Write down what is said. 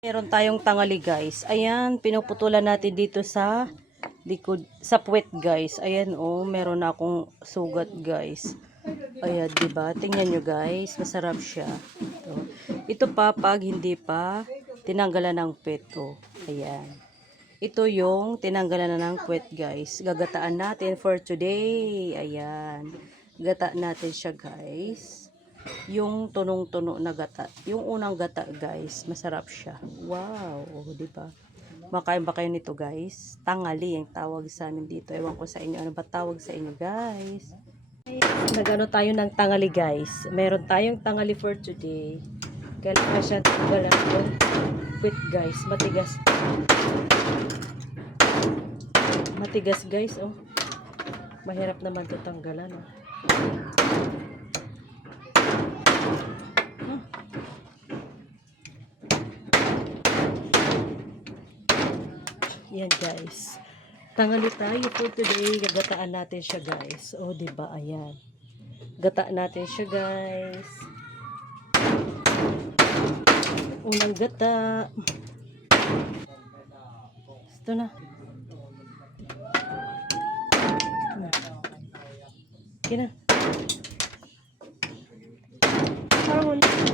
Meron tayong tangali guys. Ayan, pinuputulan natin dito sa likod, sa puwet guys. Ayan oh, meron na akong sugat guys. Ayan, 'di ba? Tingnan nyo guys, masarap siya. Ito pa pag hindi pa tinanggalan ng puwet oh. Ayan. Ito yung tinanggalan na ng puwet guys. Gagataan natin for today. Ayan. Gata natin siya guys. Yung tunong-tuno na gata. Yung unang gata, guys, masarap siya. Wow, oh, 'di ba? Makain ba kayo nito, guys? Tangali ang tawag sa amin dito. Ewan ko sa inyo, ano ba tawag sa inyo, guys? Nagano tayo ng tangali, guys. Meron tayong tangali for today. Galing na siya tanggalan ko. Wait, guys, matigas. Matigas, guys, oh. Mahirap naman 'to tanggalan, oh. Yan guys. Tangali tayo for today. Gagataan natin siya guys. O, diba? Ayan. Gataan natin siya guys. Unang gata. Ito na. Okay na. Parang wala.